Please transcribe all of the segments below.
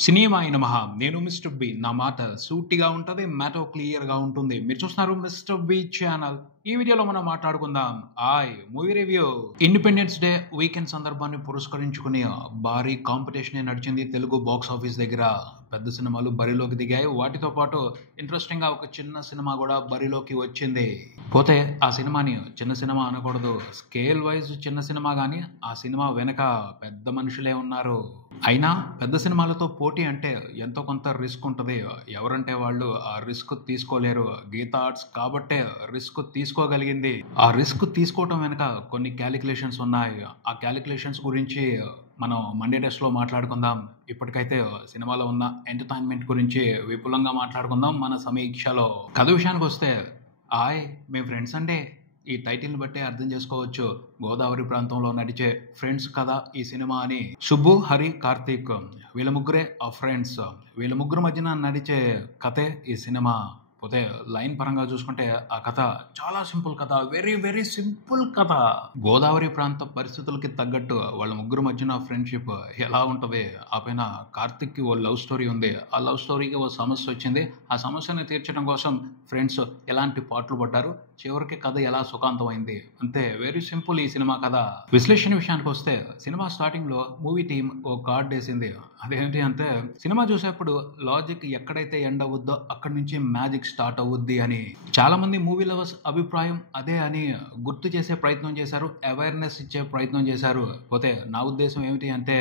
సినిమాయ నమః. నేను Mister B. నా మాట సూటిగా ఉంటది. మ్యాటర్ క్లియర్‌గా ఉంటుంది. మీరు చూస్తున్నారు మిస్టర్ బి ఛానల్. ఈ వీడియోలో మనం మాట్లాడుకుందాం movie review. Independence day weekend సందర్భాన్ని పురస్కరించుకుని భారీ కాంపిటీషనే నడిచింది తెలుగు బాక్స్ ఆఫీస్ దగ్గర. పెద్ద సినిమాలు బరిలోకి దిగాయి. వాటితో పాటు ఇంట్రెస్టింగ్‌గా ఒక చిన్న సినిమా కూడా బరిలోకి వచ్చింది. పోతే ఆ సినిమాని చిన్న సినిమా అనకూడదు. స్కేల్ వైజ్ చిన్న సినిమా గానీ ఆ సినిమా వెనక పెద్ద మనుషులే ఉన్నారు. అయినా పెద్ద సినిమాలతో పోటీ అంటే ఎంతో కొంత రిస్క్ ఉంటది. ఎవరంటే వాళ్ళు ఆ రిస్క్ తీసుకోలేరు. గీతా ఆర్ట్స్ కాబట్టే రిస్క్ తీసుకోగలిగింది. ఆ రిస్క్ తీసుకోవటం వెనక కొన్ని క్యాలిక్యులేషన్స్ ఉన్నాయి. ఆ క్యాలిక్యులేషన్స్ గురించి మనం మండే టెస్ట్‌లో మాట్లాడుకుందాం. ఇప్పటికైతే సినిమాలో ఉన్న ఎంటర్‌టైన్‌మెంట్ గురించి విపులంగా మాట్లాడుకుందాం మన సమీక్షలో. కథ విషయానికొస్తే మేము ఫ్రెండ్స్ అంటే ఈ టైటిల్‌ని బట్టే అర్థం చేసుకోవచ్చు. గోదావరి ప్రాంతంలో నడిచే ఫ్రెండ్స్ కథ ఈ సినిమా అని. సుబ్బు, హరి, కార్తీక్ వీళ్ళ ముగ్గురే ఆ ఫ్రెండ్స్. వీళ్ళ ముగ్గురు మధ్యన నడిచే కథే ఈ సినిమా. పోతే లైన్ పరంగా చూసుకుంటే ఆ కథ చాలా సింపుల్ కథ. వెరీ వెరీ సింపుల్ కథ. గోదావరి ప్రాంత పరిస్థితులకి తగ్గట్టు వాళ్ళ ముగ్గురు మధ్యన ఫ్రెండ్షిప్ ఎలా ఉంటది. ఆ పైన కార్తిక్‌కి ఓ లవ్ స్టోరీ ఉంది. ఆ లవ్ స్టోరీకి ఓ సమస్య వచ్చింది. ఆ సమస్యని తీర్చడం కోసం ఫ్రెండ్స్ ఎలాంటి పాట్లు పడ్డారు. చివరికి కథ ఎలా సుఖాంతమైంది. అంతే. వెరీ సింపుల్ ఈ సినిమా కథ. విశ్లేషణ విషయానికి వస్తే సినిమా స్టార్టింగ్ లో మూవీ టీం ఓ కార్డ్ వేసింది. అదేంటి అంటే సినిమా చూసేప్పుడు లాజిక్ ఎక్కడైతే ఎండ్ అవుద్దో అక్కడి నుంచి మ్యాజిక్ స్టార్ట్ అవుద్ది అని. చాలా మంది మూవీ లవర్స్ అభిప్రాయం అదే అని గుర్తు చేసే ప్రయత్నం చేశారు. అవేర్నెస్ ఇచ్చే ప్రయత్నం చేశారు. పోతే నా ఉద్దేశం ఏమిటి అంటే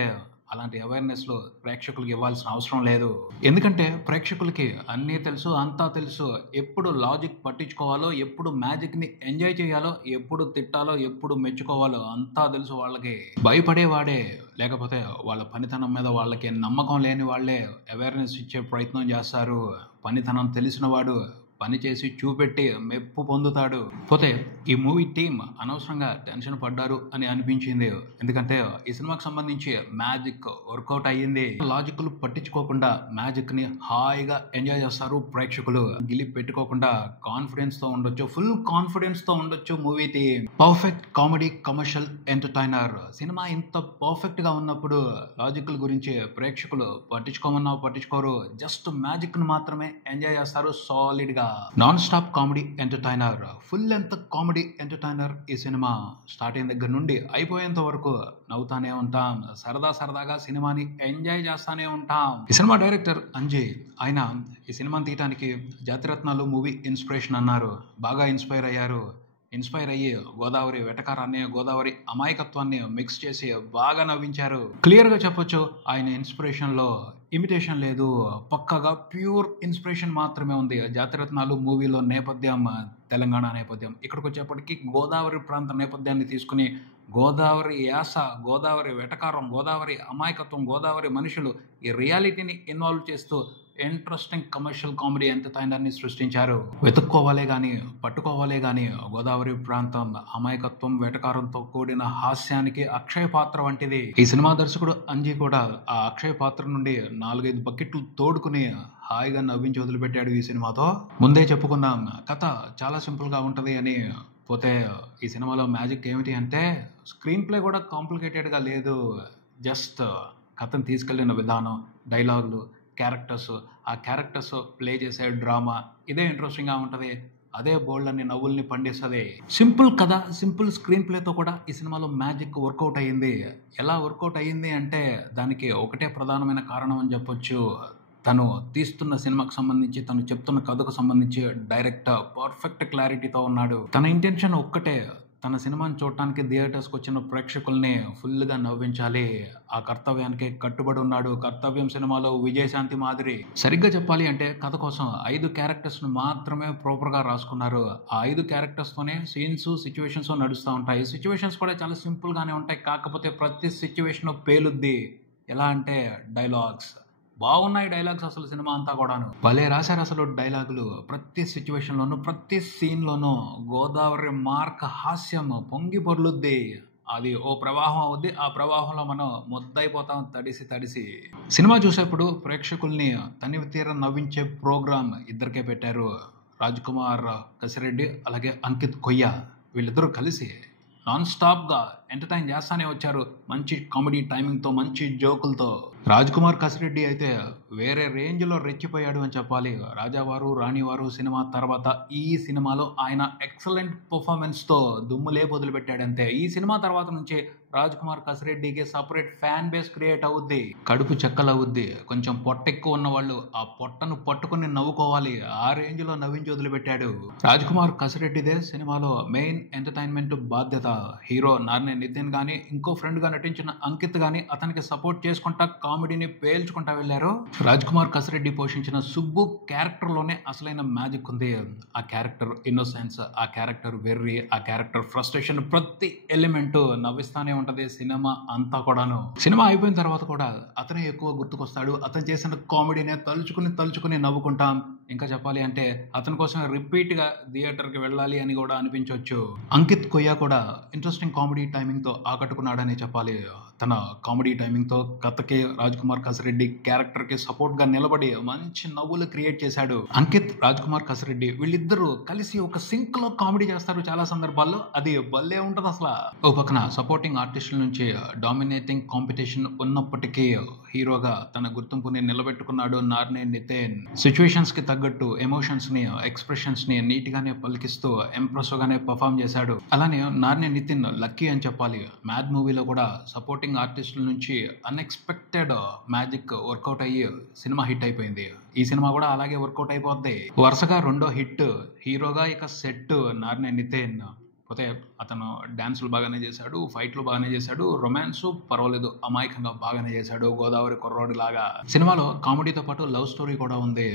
అలాంటి అవేర్నెస్‌లో ప్రేక్షకులకి ఇవ్వాల్సిన అవసరం లేదు. ఎందుకంటే ప్రేక్షకులకి అన్నీ తెలుసు, అంతా తెలుసు. ఎప్పుడు లాజిక్ పట్టించుకోవాలో, ఎప్పుడు మ్యాజిక్‌ని ఎంజాయ్ చేయాలో, ఎప్పుడు తిట్టాలో, ఎప్పుడు మెచ్చుకోవాలో అంతా తెలుసు వాళ్ళకి. భయపడేవాడే లేకపోతే వాళ్ళ పనితనం మీద వాళ్ళకి నమ్మకం లేని వాళ్ళే అవేర్నెస్ ఇచ్చే ప్రయత్నం చేస్తారు. పనితనం తెలిసినవాడు పని చేసి చూపెట్టి మెప్పు పొందుతాడు. పోతే ఈ మూవీ టీం అనవసరంగా టెన్షన్ పడ్డారు అని అనిపించింది. ఎందుకంటే ఈ సినిమాకి సంబంధించి మ్యాజిక్ వర్కౌట్ అయ్యింది. లాజిక్లు పట్టించుకోకుండా మ్యాజిక్ ని హాయిగా ఎంజాయ్ చేస్తారు ప్రేక్షకులు. గిలిప్ పెట్టుకోకుండా కాన్ఫిడెన్స్ తో ఉండొచ్చు. ఫుల్ కాన్ఫిడెన్స్ తో ఉండొచ్చు movie team. Perfect comedy commercial entertainer. Cinema ఇంత పర్ఫెక్ట్ గా ఉన్నప్పుడు లాజిక్ల గురించి ప్రేక్షకులు పట్టించుకోమన్నా పట్టించుకోరు. జస్ట్ మ్యాజిక్ ను మాత్రమే ఎంజాయ్ చేస్తారు సాలిడ్ గా. Non stop comedy entertainer. Full length comedy entertainer ఈ సినిమా. స్టార్ట్ అయిన దగ్గర నుండి అయిపోయేంత వరకు నవ్వుతానే ఉంటాం. సరదాగా సినిమాని ఎంజాయ్ చేస్తానే ఉంటాం. ఈ సినిమా డైరెక్టర్ అంజీ. ఆయన ఈ సినిమాని తీయడానికి జాతిరత్నాలు మూవీ ఇన్స్పిరేషన్ అన్నారు. బాగా ఇన్స్పైర్ అయ్యారు. ఇన్స్పైర్ అయ్యి గోదావరి వెటకారాన్ని, గోదావరి అమాయకత్వాన్ని మిక్స్ చేసి బాగా నవ్వించారు. క్లియర్ గా చెప్పొచ్చు ఆయన ఇన్స్పిరేషన్ లో ఇమిటేషన్ లేదు. పక్కగా ప్యూర్ ఇన్స్పిరేషన్ మాత్రమే ఉంది. జాతిరత్నాలు మూవీలో నేపథ్యం తెలంగాణ నేపథ్యం. ఇక్కడికి వచ్చేప్పటికి గోదావరి ప్రాంత నేపథ్యాన్ని తీసుకుని గోదావరి యాస, గోదావరి వెటకారం, గోదావరి అమాయకత్వం, గోదావరి మనుషులు ఈ రియాలిటీని ఇన్వాల్వ్ చేస్తూ ఇంట్రెస్టింగ్ కమర్షియల్ కామెడీ ఎంటర్టైనర్ని సృష్టించారు. వెతుక్కోవాలే గాని పట్టుకోవాలే గాని గోదావరి ప్రాంతం అమాయకత్వం, వెటకారంతో కూడిన హాస్యానికి అక్షయ పాత్ర వంటిది. ఈ సినిమా దర్శకుడు అంజీ కూడా ఆ అక్షయ పాత్ర నుండి 4-5 బకెట్లు తోడుకుని హాయిగా నవ్వించి వదిలిపెట్టాడు ఈ సినిమాతో. ముందే చెప్పుకున్నాం కథ చాలా సింపుల్ గా ఉంటది అని. పోతే ఈ సినిమాలో మ్యాజిక్ ఏమిటి అంటే స్క్రీన్ ప్లే కూడా కాంప్లికేటెడ్ గా లేదు. జస్ట్ కథను తీసుకెళ్లిన విధానం, డైలాగులు, క్యారెక్టర్స్, ఆ క్యారెక్టర్స్ ప్లే చేసే డ్రామా ఇదే ఇంట్రెస్టింగ్ గా ఉంటది. అదే బోల్డ్ అన్ని నవ్వుల్ని పండిస్తుంది. సింపుల్ కథ, సింపుల్ స్క్రీన్ ప్లేతో కూడా ఈ సినిమాలో మ్యాజిక్ వర్కౌట్ అయ్యింది. ఎలా వర్కౌట్ అయ్యింది అంటే దానికి ఒకటే ప్రధానమైన కారణం అని చెప్పొచ్చు. తను తీస్తున్న సినిమాకి సంబంధించి, తను చెప్తున్న కథకు సంబంధించి డైరెక్టర్ పర్ఫెక్ట్ క్లారిటీతో ఉన్నాడు. తన ఇంటెన్షన్ ఒక్కటే, తన సినిమాని చూడటానికి థియేటర్స్కి వచ్చిన ప్రేక్షకుల్ని ఫుల్గా నవ్వించాలి. ఆ కర్తవ్యానికి కట్టుబడి ఉన్నాడు. కర్తవ్యం సినిమాలో విజయశాంతి మాదిరి. సరిగ్గా చెప్పాలి అంటే కథ కోసం 5 క్యారెక్టర్స్ను మాత్రమే ప్రాపర్గా రాసుకున్నారు. ఆ 5 క్యారెక్టర్స్తోనే సీన్స్, సిచ్యువేషన్స్ నడుస్తూ ఉంటాయి. సిచ్యువేషన్స్ కూడా చాలా సింపుల్గానే ఉంటాయి. కాకపోతే ప్రతి సిచ్యువేషన్ పేలుద్ది. ఎలా అంటే డైలాగ్స్ బాగున్నాయి. డైలాగ్స్ అసలు సినిమా అంతా కూడాను భలే రాశారు. అసలు డైలాగులు ప్రతి సిచ్యువేషన్ లోను, ప్రతి సీన్ లోను గోదావరి మార్క్ హాస్యం పొంగి పొర్లుద్ది. అది ఓ ప్రవాహం అవుద్ది. ఆ ప్రవాహంలో మనం ముద్దైపోతాం తడిసి. సినిమా చూసేప్పుడు ప్రేక్షకుల్ని తనివి తీర నవ్వించే ప్రోగ్రామ్ ఇద్దరికే పెట్టారు. రాజ్ కుమార్ కసిరెడ్డి అలాగే అంకిత్ కొయ్య. వీళ్ళిద్దరూ కలిసి నాన్ స్టాప్గా ఎంటర్టైన్ చేస్తానే వచ్చారు. మంచి కామెడీ టైమింగ్తో, మంచి జోకులతో. రాజ్ కుమార్ కసిరెడ్డి అయితే వేరే రేంజ్లో రెచ్చిపోయాడు అని చెప్పాలి. రాజావారు రాణివారు సినిమా తర్వాత ఈ సినిమాలో ఆయన ఎక్సలెంట్ పర్ఫార్మెన్స్తో దుమ్ములే వదిలిపెట్టాడంతే. ఈ సినిమా తర్వాత నుంచి రాజ్ కుమార్ కసిరెడ్డికి సపరేట్ ఫ్యాన్ బేస్ క్రియేట్ అవుద్ది. కడుపు చెక్కలు అవుద్ది. కొంచెం పొట్ట ఎక్కువ ఉన్న వాళ్ళు ఆ పొట్టను పట్టుకుని నవ్వుకోవాలి, ఆ రేంజ్ లో నవ్వించి వదిలిపెట్టాడు. రాజ్ కుమార్ కసిరెడ్డిదే సినిమాలో మెయిన్ ఎంటర్టైన్మెంట్ బాధ్యత. హీరో నార్నే నితిన్ గానీ ఇంకో ఫ్రెండ్ గా నటించిన అంకిత్ గానీ అతనికి సపోర్ట్ చేసుకుంటా కామెడీని పేల్చుకుంటా వెళ్లారు. రాజ్ కుమార్ కసిరెడ్డి పోషించిన సుబ్బు క్యారెక్టర్ లోనే అసలైన మ్యాజిక్ ఉంది. ఆ క్యారెక్టర్ ఇన్నోసెన్స్, ఆ క్యారెక్టర్ వెర్రి, ఆ క్యారెక్టర్ ఫ్రస్ట్రేషన్, ప్రతి ఎలిమెంట్ నవ్విస్తానే ఉంటది సినిమా అంతా కూడాను. సినిమా అయిపోయిన తర్వాత కూడా అతనే ఎక్కువ గుర్తుకొస్తాడు. అతను చేసిన కామెడీనే తలుచుకుని నవ్వుకుంటాం. ఇంకా చెప్పాలి అంటే అతని కోసం రిపీట్ గా థియేటర్ కి వెళ్ళాలి అని కూడా అనిపించవచ్చు. అంకిత్ కొయ్య కూడా ఇంట్రెస్టింగ్ కామెడీ టైమింగ్ తో ఆకట్టుకున్నాడని చెప్పాలి. తన కామెడీ టైమింగ్ తో కథకి రాజ్ కుమార్ కసిరెడ్డి క్యారెక్టర్ కి సపోర్ట్ గా నిలబడి మంచి నవ్వులు క్రియేట్ చేశాడు. అంకిత్, రాజ్ కుమార్ కసిరెడ్డి వీళ్ళిద్దరూ కలిసి ఒక సింక్ లో కామెడీ చేస్తారు చాలా సందర్భాల్లో. అది భలే ఉంటది అసలు. ఓ పక్కన సపోర్టింగ్ ఆర్టిస్టుల నుంచి డామినేటింగ్ కాంపిటీషన్ ఉన్నప్పటికీ హీరోగా తన గుర్తింపుని నిలబెట్టుకున్నాడు నార్నే నితిన్. సిచ్యువేషన్స్ కి తగ్గట్టు ఎమోషన్స్ ని, ఎక్స్ప్రెషన్స్ ని నీట్ గానే పలికిస్తూ ఇంప్రెసివ్ గానే పర్ఫామ్ చేశాడు. అలానే నార్నే నితిన్ లక్కీ అని చెప్పాలి. మ్యాడ్ మూవీలో కూడా సపోర్టింగ్ ఆర్టిస్టుల నుంచి అన్ఎక్స్పెక్టెడ్ మ్యాజిక్ వర్కౌట్ అయ్యి సినిమా హిట్ అయిపోయింది. ఈ సినిమా కూడా అలాగే వర్కౌట్ అయిపోద్ది. వరుసగా రెండో హిట్ హీరోగా ఇక సెట్ నార్నే నితిన్. పోతే అతను డాన్సులు బాగానే చేశాడు, ఫైట్లు బాగానే చేశాడు, రొమాన్స్ పర్వాలేదు అమాయకంగా బాగానే చేశాడు, గోదావరి కుర్రోడి లాగా. సినిమాలో కామెడీతో పాటు లవ్ స్టోరీ కూడా ఉంది.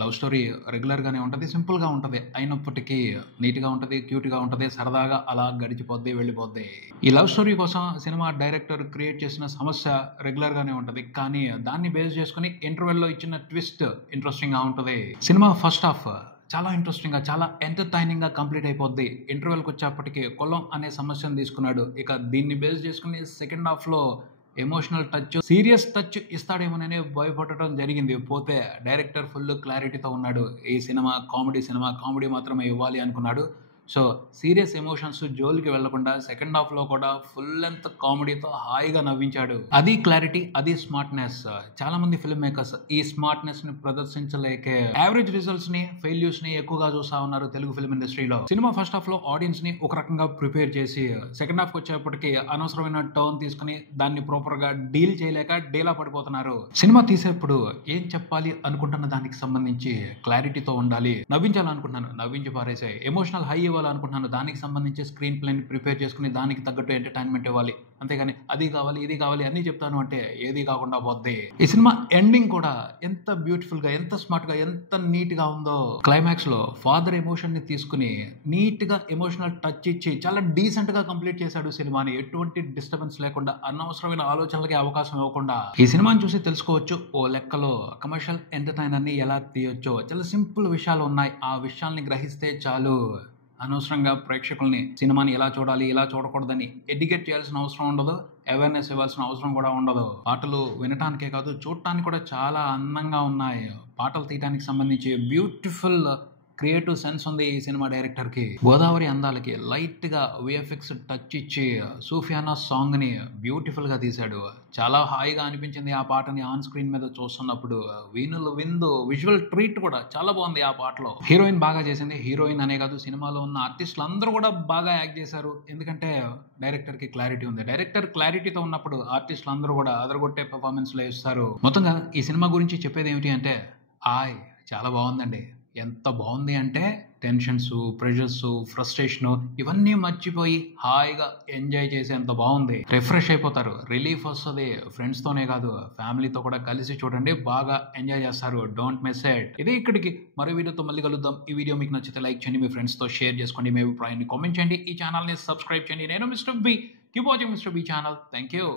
లవ్ స్టోరీ రెగ్యులర్ గానే ఉంటది, సింపుల్ గా ఉంటది, అయినప్పటికీ నీట్ గా ఉంటది, క్యూట్ గా ఉంటది, సరదాగా అలా గడిచిపోద్ది, వెళ్ళిపోద్ది. ఈ లవ్ స్టోరీ కోసం సినిమా డైరెక్టర్ క్రియేట్ చేసిన సమస్య రెగ్యులర్ గానే ఉంటది, కానీ దాన్ని బేస్ చేసుకుని ఇంటర్వెల్ లో ఇచ్చిన ట్విస్ట్ ఇంట్రెస్టింగ్ గా ఉంటది. సినిమా ఫస్ట్ హాఫ్ చాలా ఇంట్రెస్టింగ్ గా, చాలా ఎంటర్టైనింగ్ గా కంప్లీట్ అయిపోద్ది. ఇంటర్వెల్కి వచ్చేప్పటికి కులం అనే సమస్యను తీసుకున్నాడు. ఇక దీన్ని బేస్ చేసుకుని సెకండ్ హాఫ్ లో ఎమోషనల్ టచ్, సీరియస్ టచ్ ఇస్తాడేమోనని భయపడటం జరిగింది. పోతే డైరెక్టర్ ఫుల్ క్లారిటీతో ఉన్నాడు. ఈ సినిమా కామెడీ మాత్రమే ఇవ్వాలి అనుకున్నాడు. సో సీరియస్ ఎమోషన్స్ జోలికి వెళ్లకుండా సెకండ్ హాఫ్ లో కూడా ఫుల్ లెంత్ కామెడీతో హాయిగా నవ్వించాడు. అది క్లారిటీ, అది స్మార్ట్నెస్. చాలా మంది ఫిల్మ్ మేకర్స్ ఈ స్మార్ట్నెస్ ని ప్రదర్శించలేకే యావరేజ్ రిజల్ట్స్ ని, ఫెయిల్యూర్స్ ని ఎక్కువగా చూస్తా ఉన్నారు తెలుగు ఫిల్మ్ ఇండస్ట్రీలో. సినిమా ఫస్ట్ హాఫ్ లో ఆడియన్స్ ని ఒక రకంగా ప్రిపేర్ చేసి సెకండ్ హాఫ్ వచ్చేప్పటికి అనవసరమైన టర్న్ తీసుకుని దాన్ని ప్రాపర్ గా డీల్ చేయలేక డీలా పడిపోతున్నారు. సినిమా తీసేప్పుడు ఏం చెప్పాలి అనుకుంటున్న దానికి సంబంధించి క్లారిటీతో ఉండాలి. నవ్వించాలనుకుంటున్నాను, నవ్వించి పారేసే. ఎమోషనల్ హై ఇవ్వాలనుకుంటున్నాను, దానికి సంబంధించి స్క్రీన్ ప్లేని ప్రిపేర్ చేసుకుని దానికి తగ్గట్టు ఎంటర్టైన్మెంట్ ఇవ్వాలి. అంతేగాని అది కావాలి ఇది కావాలి అన్ని చెప్తాను అంటే ఏది కాకుండా పోద్ది. ఈ సినిమా ఎండింగ్ కూడా ఎంత బ్యూటిఫుల్ గా, ఎంత స్మార్ట్ గా, ఎంత నీట్ గా ఉందో. క్లైమాక్స్ లో ఫాదర్ ఎమోషన్ ని తీసుకుని నీట్ గా ఎమోషనల్ టచ్ ఇచ్చి చాలా డీసెంట్ గా కంప్లీట్ చేశాడు సినిమాని. ఎటువంటి డిస్టర్బెన్స్ లేకుండా, అనవసరమైన ఆలోచనలకి అవకాశం ఇవ్వకుండా. ఈ సినిమాని చూసి తెలుసుకోవచ్చు ఓ లెక్కలో కమర్షియల్ ఎంటర్టైనర్ ని ఎలా తీయొచ్చో. చాలా సింపుల్ విషయాలు ఉన్నాయి, ఆ విషయాల్ని గ్రహిస్తే చాలు. అనవసరంగా ప్రేక్షకుల్ని సినిమాని ఎలా చూడాలి, ఇలా చూడకూడదని ఎడ్యుకేట్ చేయాల్సిన అవసరం ఉండదు, అవేర్నెస్ ఇవ్వాల్సిన అవసరం కూడా ఉండదు. పాటలు వినటానికే కాదు, చూడటానికి కూడా చాలా అందంగా ఉన్నాయి. పాటలు తీయడానికి సంబంధించి బ్యూటిఫుల్ క్రియేటివ్ సెన్స్ ఉంది ఈ సినిమా డైరెక్టర్ కి. గోదావరి అందాలకి లైట్ గా విఎఫ్ఎక్స్ టచ్ ఇచ్చి సూఫియానా సాంగ్ ని బ్యూటిఫుల్ గా తీశాడు. చాలా హాయిగా అనిపించింది ఆ పాటని ఆన్ స్క్రీన్ మీద చూస్తున్నప్పుడు. వీణులు విందు, విజువల్ ట్రీట్ కూడా చాలా బాగుంది ఆ పాటలో. హీరోయిన్ బాగా చేసింది. హీరోయిన్ అనే కాదు, సినిమాలో ఉన్న ఆర్టిస్టులు అందరూ కూడా బాగా యాక్ట్ చేశారు. ఎందుకంటే డైరెక్టర్ కి క్లారిటీ ఉంది. డైరెక్టర్ క్లారిటీతో ఉన్నప్పుడు ఆర్టిస్టులు అందరూ కూడా అదరగొట్టే పర్ఫార్మెన్స్ లో ఇస్తారు. మొత్తంగా ఈ సినిమా గురించి చెప్పేది ఏమిటి అంటే, చాలా బాగుందండి. ఎంత బాగుంది అంటే టెన్షన్స్, ప్రెషర్స్, ఫ్రస్ట్రేషన్ ఇవన్నీ మర్చిపోయి హాయిగా ఎంజాయ్ చేసేంత బాగుంది. రిఫ్రెష్ అయిపోతారు, రిలీఫ్ వస్తుంది. ఫ్రెండ్స్ తోనే కాదు, ఫ్యామిలీతో కూడా కలిసి చూడండి, బాగా ఎంజాయ్ చేస్తారు. Don't miss it. ఇదే ఇక్కడికి మరో వీడియోతో మళ్ళీ కలుద్దాం. ఈ వీడియో మీకు నచ్చితే లైక్ చేయండి, మీ ఫ్రెండ్స్ తో షేర్ చేసుకోండి, మీ అభిప్రాయాన్ని కామెంట్ చేయండి, ఈ ఛానల్ ని సబ్స్క్రైబ్ చేయండి. నేను Mister B. Keep watching Mister B channel. Thank you.